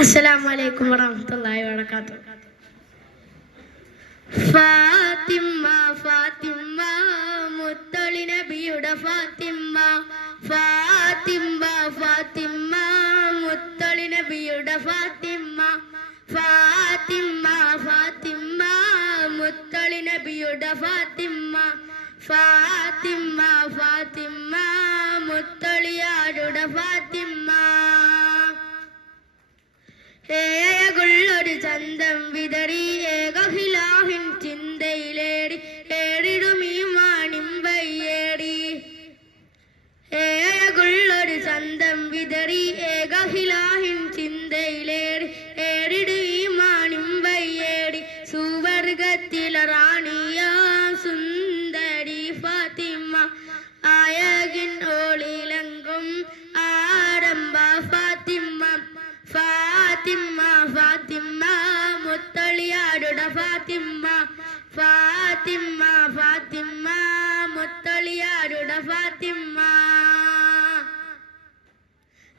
അസ്സലാമു വറഹ്മത്തുള്ളാഹി വബറകാതുഹു. ഫാത്തിമ ഫാത്തിമ മുത്തളി നബിയുടെ ഫാത്തിമ, ഫാത്തിമ ഫാത്തിമ മുത്തളി നബിയുടെ ഫാത്തിമ, ഫാത്തിമ ഫാത്തിമ മുത്തളി നബിയുടെ ഫാത്തിമ, ഫാത്തിമ ഫാത്തിമ മുത്തളിയാരുടെ ഫാത്തിമ. ഏയകുള്ളൊരു ചന്തം വിതറി ഏകഹിലാഹിൻ ചിന്തയിലേടി ഏറിടുമീ മാണിമ്പയ്യേടി. ഏയകുള്ളൊരു ചന്തം വിതറി ഏകഹിലാഹിൻ ചിന്തയിലേടി ഏറിടുമീ മാണിമ്പയ്യേടി. സുവർഗത്തിലെ റാണിയാം സുന്ദരി ഫാത്തിമ, ആയകിൻ ഓളിലങ്കും ആരംഭ ഫാത്തിമ, ഫാത്തിമ ഫാത്തിമ മുത്തളിയാരുടെ ഫാത്തിമ, ഫാത്തിമ ഫാത്തിമ മുത്തളിയാരുടെ ഫാത്തിമ.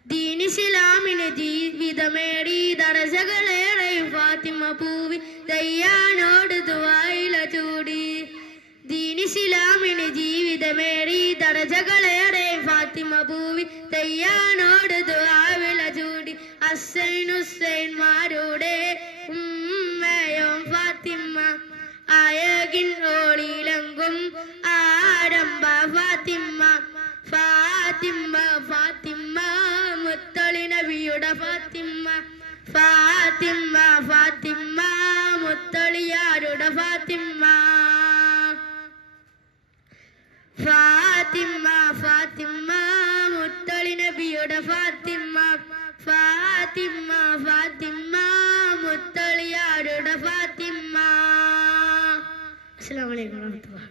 ദീനിസ്ലാമിന് ജീവിതമേറി ദർജകളേറെ ഫാത്തിമ പൂവി ദയ്യാനോട് ദുആയില ചൂടി. ദീനിസ്ലാമിന് ജീവിതമേറി ദർജകളേറെ ഫാത്തിമ പൂവി ദയ്യാനോട് ദുആയില ചൂടി. ഹസ്സൈൻ ഹുസൈൻമാരുടെ ഉമ്മയും ഫാത്തിമ, ആയകിൻ ഓളിലങ്കും ആരംഭ ഫാത്തിമ, ഫാത്തിമ ഫാത്തിമ മുത്തളി നബിയുടെ ഫാത്തിമ, ഫാത്തിമ ഫാത്തിമ മുത്തളിയാരുടെ ഫാത്തിമ, ഫാത്തിമ ഫാത്തിമ മുത്തളി നബിയുടെ ഫാത്തിമ, ഫാത്തിമ ഫാത്തിമ മുത്തളിയാരുടെ ഫാത്തിമ. അസ്സലാമു അലൈക്കും വറഹ്മത്തുള്ളാഹി.